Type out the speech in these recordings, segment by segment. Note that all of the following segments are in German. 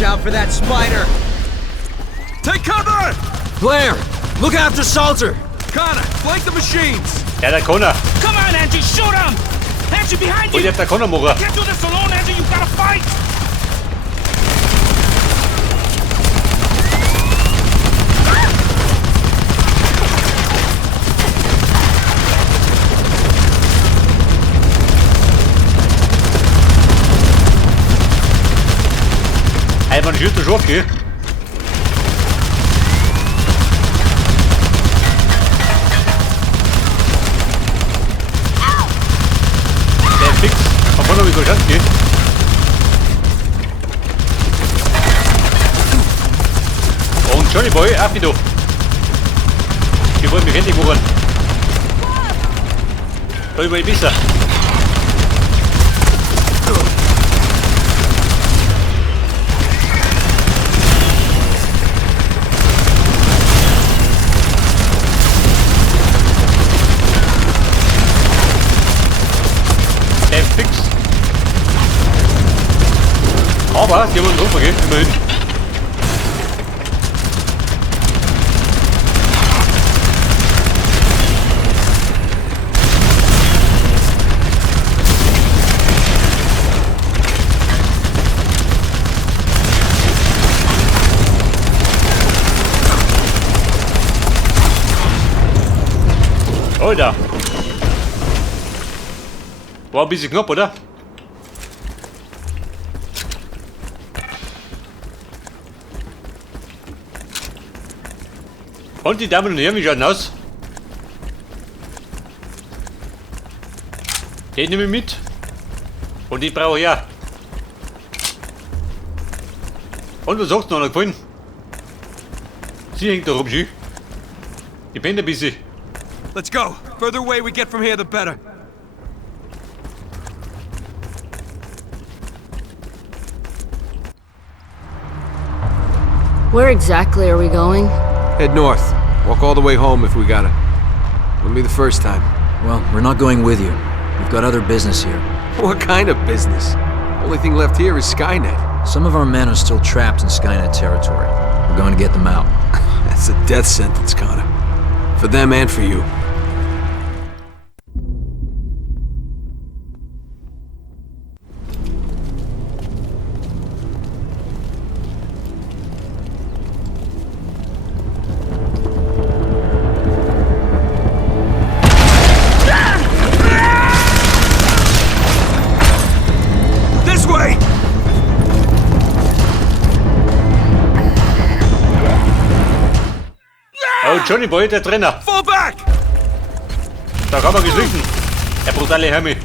Watch out for that spider. Take cover! Blair, look after Salter. Connor, flank the machines. Ja, der Connor. Come on, Angie, shoot him! Angie, behind Und you! jetzt der Connor machen. Can't do this alone, Angie, you gotta fight! Hey, man schießt schon, gell? Der ist fix. Von vorne habe ich so Chance, gell? Und Johnny Boy, ab wieder. Die wollen mich endlich machen. Da über die besser. Der ist fix. Aber sie haben uns runtergehen, immerhin. Alter. War ein bisschen knapp, oder? Und die Damen und Herren, wie schaut denn aus? Den nehme ich mit. Und die brauche ich ja. Und was sagst du noch gefallen? Sie hängt da rum, schön. Ich bin ein bisschen. Let's go. Further away we get from here, the better. Where exactly are we going? Head north. Walk all the way home if we gotta. Wouldn't be the first time. Well, we're not going with you. We've got other business here. What kind of business? Only thing left here is Skynet. Some of our men are still trapped in Skynet territory. We're going to get them out. That's a death sentence, Connor. For them and for you. Oh, Johnny Boy, der Trainer. Fall back! Da kann man geschlichen. Der brutale Hermi.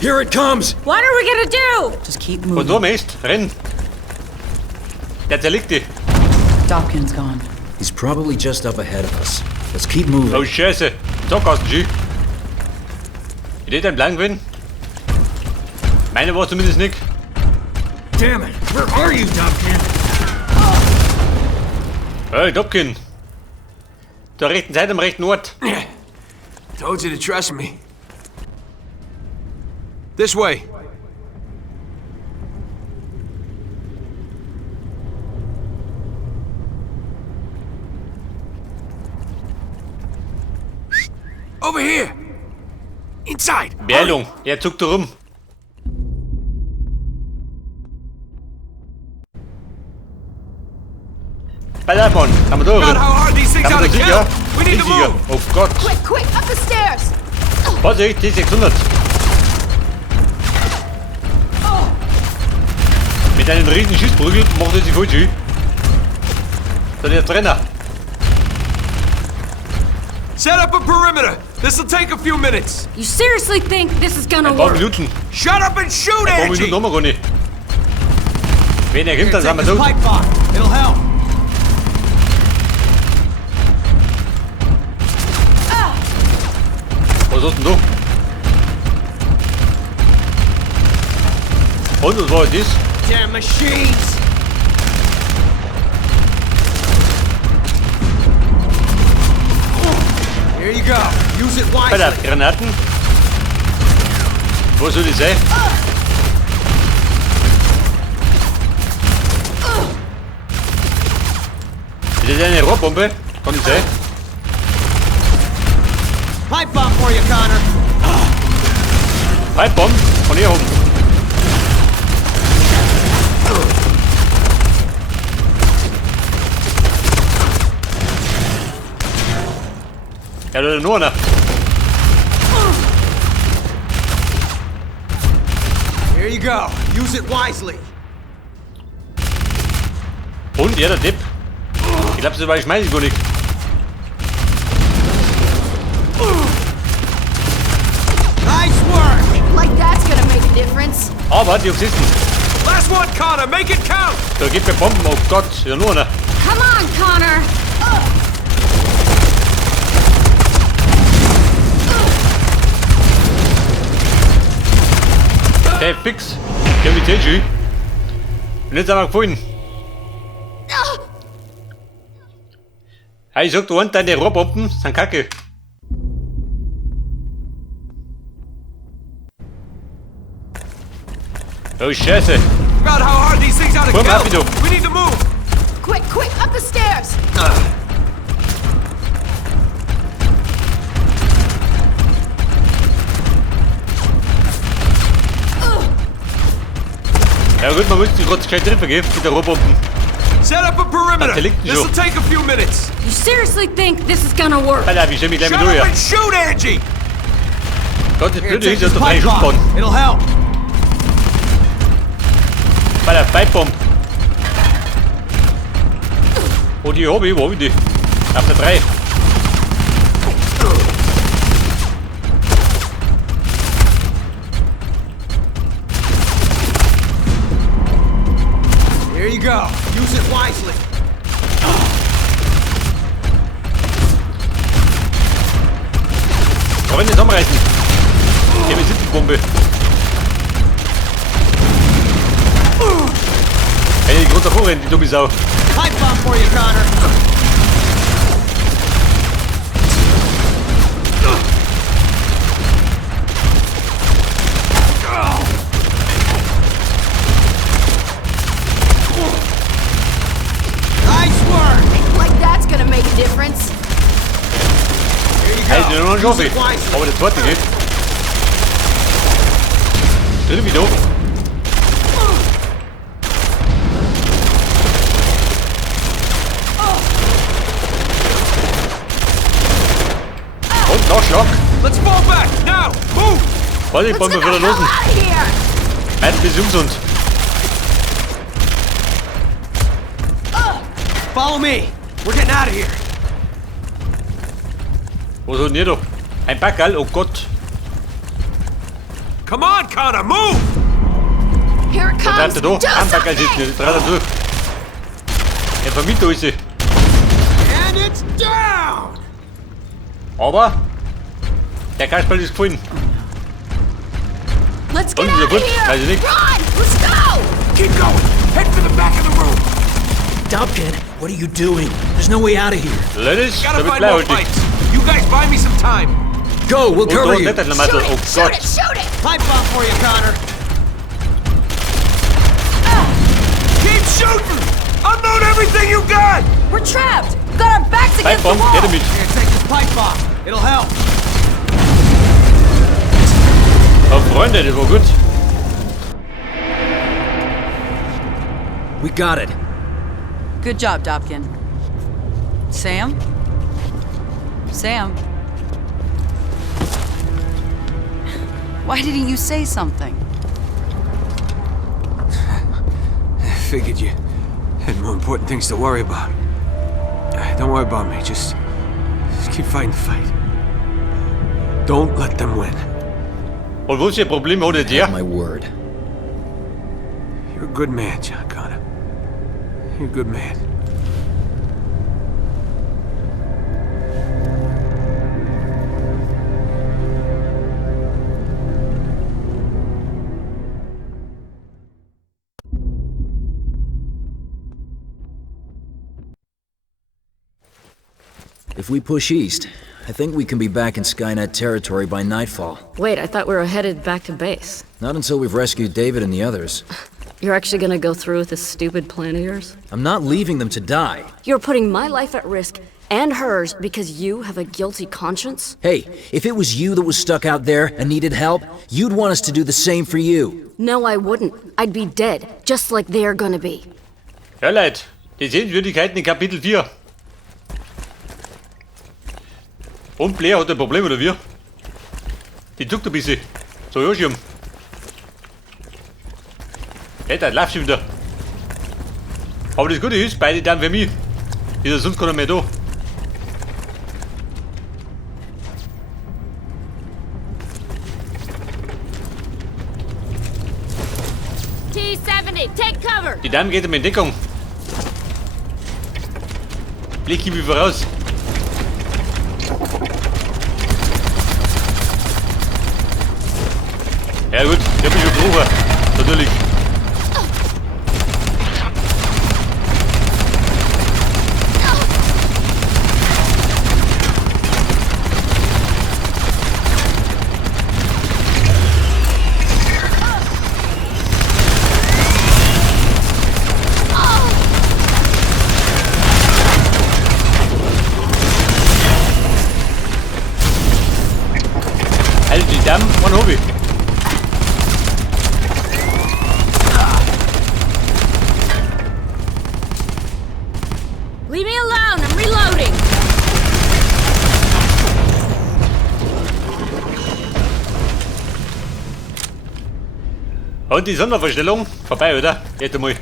Here it comes! What are we gonna do? Just keep Und moving. du Mist, renn. Der zerlegt die. Dobkin's gone. He's probably just up ahead of us. Let's keep moving. Oh, Scheiße. Zack, hast du Ski. Ich hätte einen Plan gewinnen. Meine war zumindest nicht. Damn it! Where are you, Dobkin? Hey, Dobkin. Zur rechten Seite am rechten Ort. Told you to trust me. This way. Over here. Inside. Beeilung, er zuckt da rum. Ballermann, kann man da God, rum? how hard these things Kann out man to da kill? sicher? We need to Sicher. move. Oh Gott. Quick, quick, up the stairs! Vorsicht, T-600. Mit einem riesen Schießprügel macht er sich voll schön. So, der Trainer. Set up a perimeter. This'll take a few minutes. You seriously think this is gonna Ein paar work? Minuten. Shut up and shoot, Ein paar Minuten Angie! haben wir gar nicht. Wenn er kommt, dann sind wir so. Pipe bomb. It'll help. Was hast denn du? Und was war das? Damn machines! Here you go. Use it Bei der wisely. Granaten. Wo soll die sein? Pipebombe. Kan du se? Pipe bomb for you, Connor. Pipebomb von hier oben. Ja, der nur einer. Here you go. Use it wisely. Und ja, der Depp. Ich glaube, das war ich meine ich gar nicht. Nice work. Like that's gonna make a difference. Aber die Oxisten. Last one, Connor. Make it count. Da gibt mir Bomben. Oh Gott, ja nur einer. Come on, Connor. Der fix. Der mit TG. Und jetzt haben wir gefunden. Hey, ich sag, du und deine Rohrbomben sind kacke. Oh, Scheiße. About how hard these things are to Komm, kill. rapido. We need to move. Quick, quick, up the stairs. Ja gut, man muss die trotzdem gleich treffen, gell? Mit der Rohrbomben. Set up a perimeter. Ante liegt This'll so. take a few minutes. You seriously think this is gonna work? Alter, wie stell mich gleich Shut mit durch. up and shoot, Angie. Gott, das Here, Blöde take ist, dass this du drei pipe Schuss bauen. bomb. It'll help. Bei der Pipebomb. Oh, die hab ich, wo hab ich die? Auf der 3. Here you go. Use it wisely. Da wollen wir zusammenreißen. Geh mir die Bombe. Wenn ich groß davor rennen, die dumme Sau. Pipe bomb for you, Connor. Nice work. Like that's gonna make a difference. Here you Hey, nur noch ein go. Use Schoffi. it wisely. Aber der zweite geht. Dritte wieder. Und noch Schlag. Let's fall back now. Move. Warte, die Let's Bombe get the wieder hell losen. out of here. Ein bisschen umsonst. Follow me. We're getting out of here. Wo ist denn hier doch? Ein Backerl, oh Gott. Come on, Connor. Move. Here it Da comes. treibt er Do durch. Ein Backerl something. sitzt, da treibt er durch. Er vermietet ist sie. And it's down. Aber der Kasperl ist gefallen. Let's get Und out wieder of gut. here. Weiß ich nicht. Run. Let's go. Keep going. Head for the back of the room. Dumpkin, what are you doing? There's no way out of here. Ladies, da Gotta wird find more gleich fights. You guys buy me some time. Go, we'll Und cover dort you. nicht der Shoot Mattel. it. Oh Shoot Gott. it. Shoot it. Pipe bomb for you, Connor. Keep shooting. Unload everything you got. We're trapped. Got our backs against the Pipebomb, wall. geh damit. Here, take this pipe bomb. It'll help. Oh Freunde, das war gut. We got it. Good job, Dobkin. Sam? Sam? Why didn't you say something? I figured you had more important things to worry about. Don't worry about me. Just keep fighting the fight. Don't let them win. Und wo ist ihr Problem ohne dir? My word. You're a good man, John Connor. You're a good man. If we push east, I think we can be back in Skynet territory by nightfall. Wait, I thought we were headed back to base. Not until we've rescued David and the others. You're actually gonna go through with this stupid plan of yours? I'm not leaving them to die. You're putting my life at risk and hers because you have a guilty conscience? Hey, if it was you that was stuck out there and needed help, you'd want us to do the same for you. No, I wouldn't. I'd be dead, just like they're gonna be. Ja, Leute, die Sehenswürdigkeiten in Kapitel 4. Und Blair hat ein Problem, oder wie? Die zuckt ein bisschen. So, ja, Schirm. Hey, da läuft schon wieder. Aber das Gute ist, beide dann für mich. Ist ja sonst keiner mehr da. T-600, take cover! Die Dame geht in Deckung. Blick gib ich voraus. Ja gut, ich hab mich schon gerufen. Natürlich. Also die Damen, mein Hobby. Leave me alone, I'm reloading! Und die Sonderverstellung vorbei, oder? Jetzt einmal.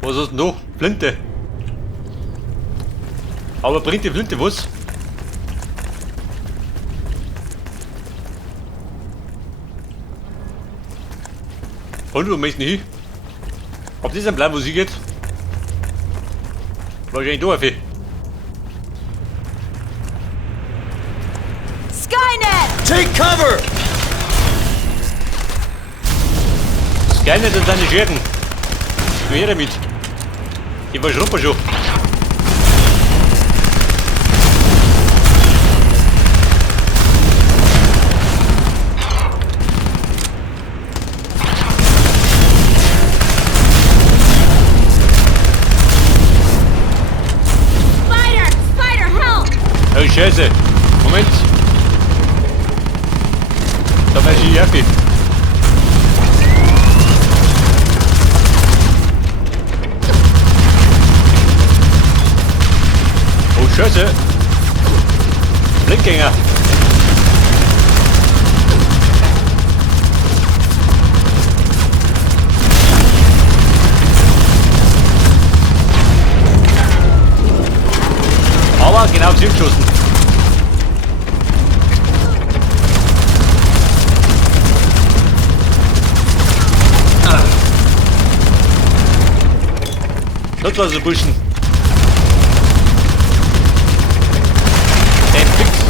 Was ist denn da? Flinte. Aber bringt die Flinte was? Und wo möchten hin? Ob das ein Plan, wo sie geht? Wahrscheinlich da, Affe. Skynet! Take cover! Skynet und seine Schergen. Du her damit. Ich verschruppe schon. Oh Scheiße! Moment! Da war ich happy. Oh Scheiße! Blindgänger! Aber genau auf sie geschossen. Das war so Buschen. Den Fix.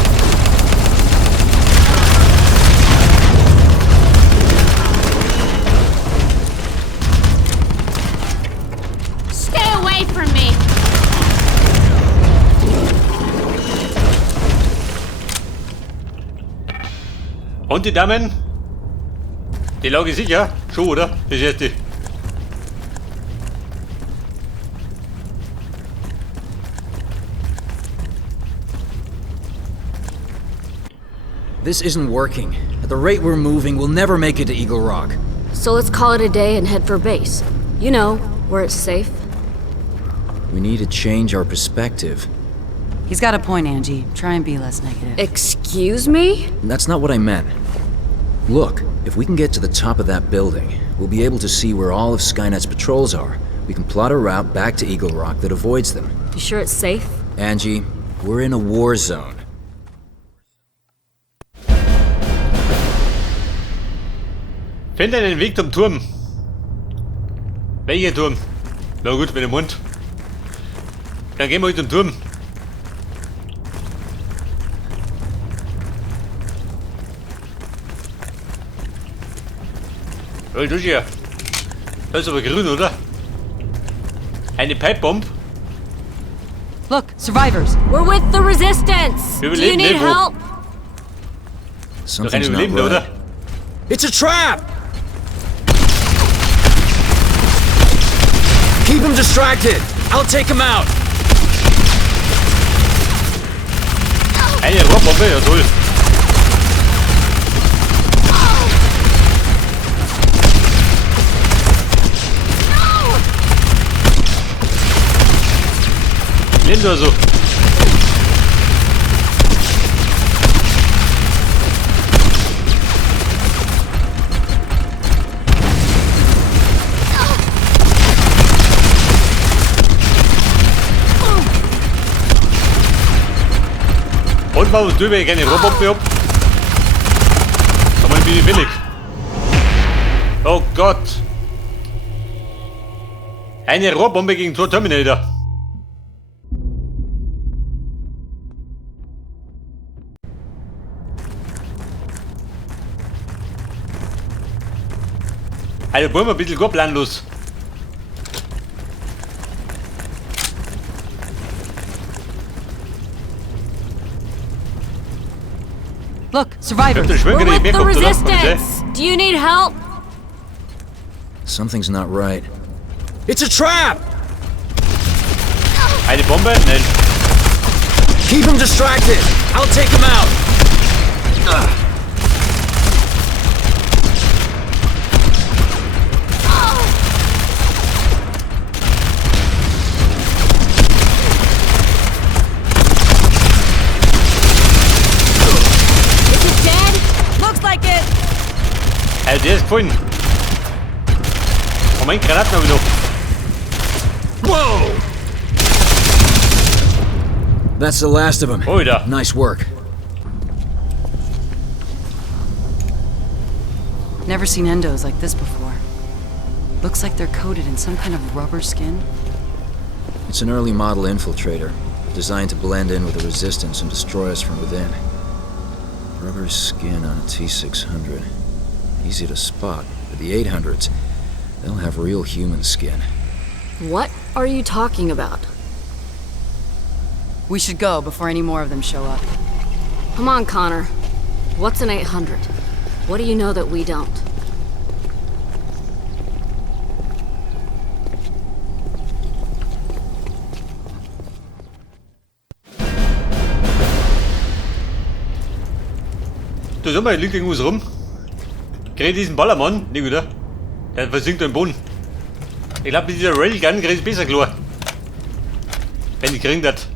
Stay away from me! Und die Damen? Die Lage sicher? Schon, oder? Das erste. This isn't working. At the rate we're moving, we'll never make it to Eagle Rock. So let's call it a day and head for base. You know, where it's safe. We need to change our perspective. He's got a point, Angie. Try and be less negative. Excuse me? That's not what I meant. Look, if we can get to the top of that building, we'll be able to see where all of Skynet's patrols are. We can plot a route back to Eagle Rock that avoids them. You sure it's safe? Angie, we're in a war zone. Finde einen Weg zum Turm. Welcher Turm? Na gut, wenn ihr meint. Dann gehen wir halt zum Turm. Oh, das hier. Das ist aber grün, oder? Eine Pipebomb? Look, survivors. We're with the resistance! Do you Überleben need irgendwo. help? Doch ein Something's not Überlebender, right. oder? It's a trap! Keep him distracted. I'll take him out. Eine Rohrbombe, ja toll. Nimm nur so. Und mal drüber eine Rohrbombe ab. Aber ich bin willig. Oh Gott. Eine Rohrbombe gegen 2 Terminator. Also wollen wir ein bisschen gut planlos. Look, survivors. We're with the resistance. Do you need help? Something's not right. It's a trap! Eine Bombe? Nein. Keep him distracted. I'll take him out. Is it dead? Looks like it. Also der ist gefallen. Oh mein Granaten habe ich noch. Whoa! That's the last of them. Oida. Nice work. Never seen endos like this before. Looks like they're coated in some kind of rubber skin. It's an early model infiltrator, designed to blend in with the resistance and destroy us from within. Rubber skin on a T-600. Easy to spot, but the 800s, they'll have real human skin. What are you talking about? We should go before any more of them show up. Come on, Connor. What's an 800? What do you know that we don't? Du sag mal, liegt irgendwas rum. Krieg diesen Ballermann, nicht wieder. Der versinkt im Boden. Ich glaube, mit dieser Railgun krieg ich besser klar. Wenn ich kriegen das.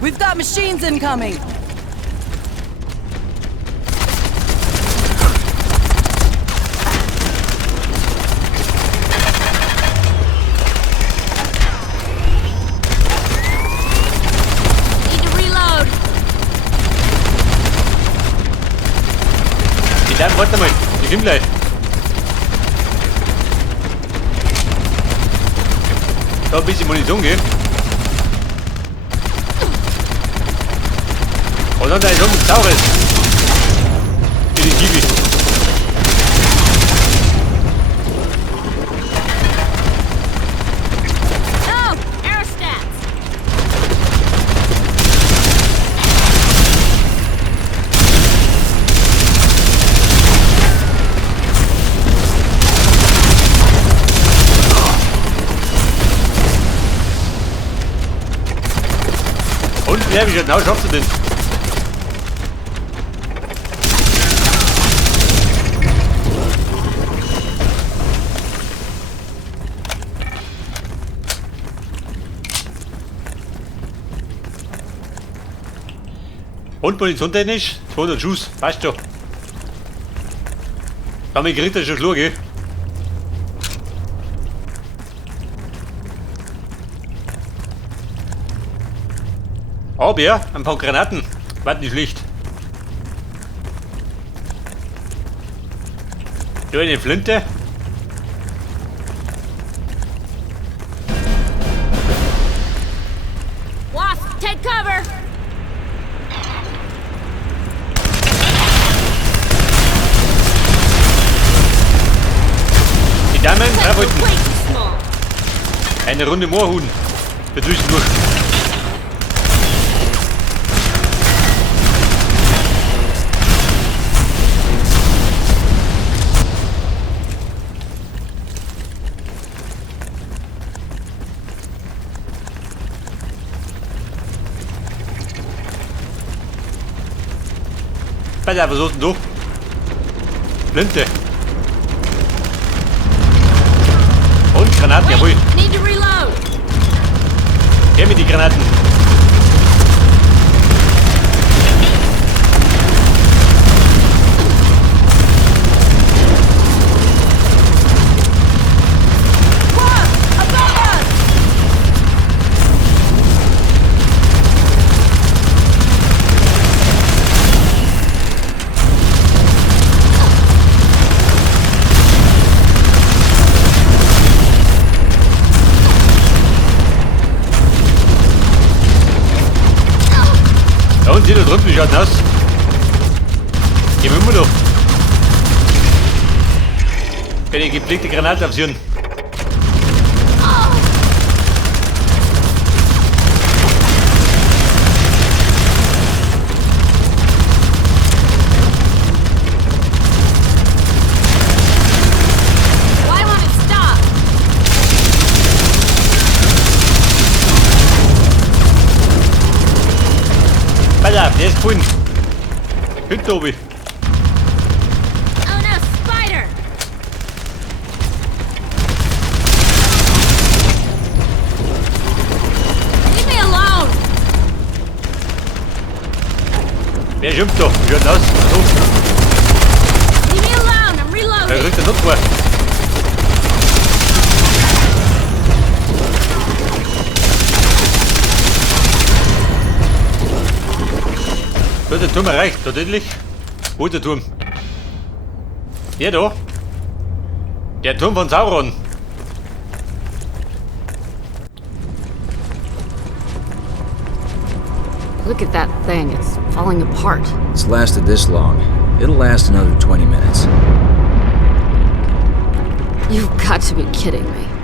We've got machines incoming. Need to reload. Dann warte mal, ich bin gleich. Da ein bisschen Munition geben. Und dann da ist irgendein Saures. In die Kiwi. Oh, aerostats. Und wie habe ich genau schaffst du denn? Und Munition technisch? 200 Schuss, passt schon. Damit kriegt er schon klar, gell? Aber ja, ein paar Granaten. Warte nicht schlecht. Da eine Flinte. Wasp, take cover. Die Damen, That's wollten way too small. eine Runde Moorhuhn. Für zwischendurch. Bella, was hast du? Flinte. Und Granaten, jawohl. Need to reload. Her mit die Granaten. Da unten sieht er drüben, wie schaut denn aus? Gehen wir immer noch. Kann ich gepflegte Granate abführen? Why won't it stop? Bella, der ist gefunden. Hinten oben. Oh no, spider! Leave me alone! Wer schimpft da? Wie schaut denn aus? So, Leave me alone, I'm da reloading! rückt er noch vor. Da hat der Turm erreicht, da deutlich. Wo ist der Turm? Der da? Der Turm von Sauron. Look at that thing. It's falling apart. It's lasted this long. It'll last another 20 minutes. You've got to be kidding me.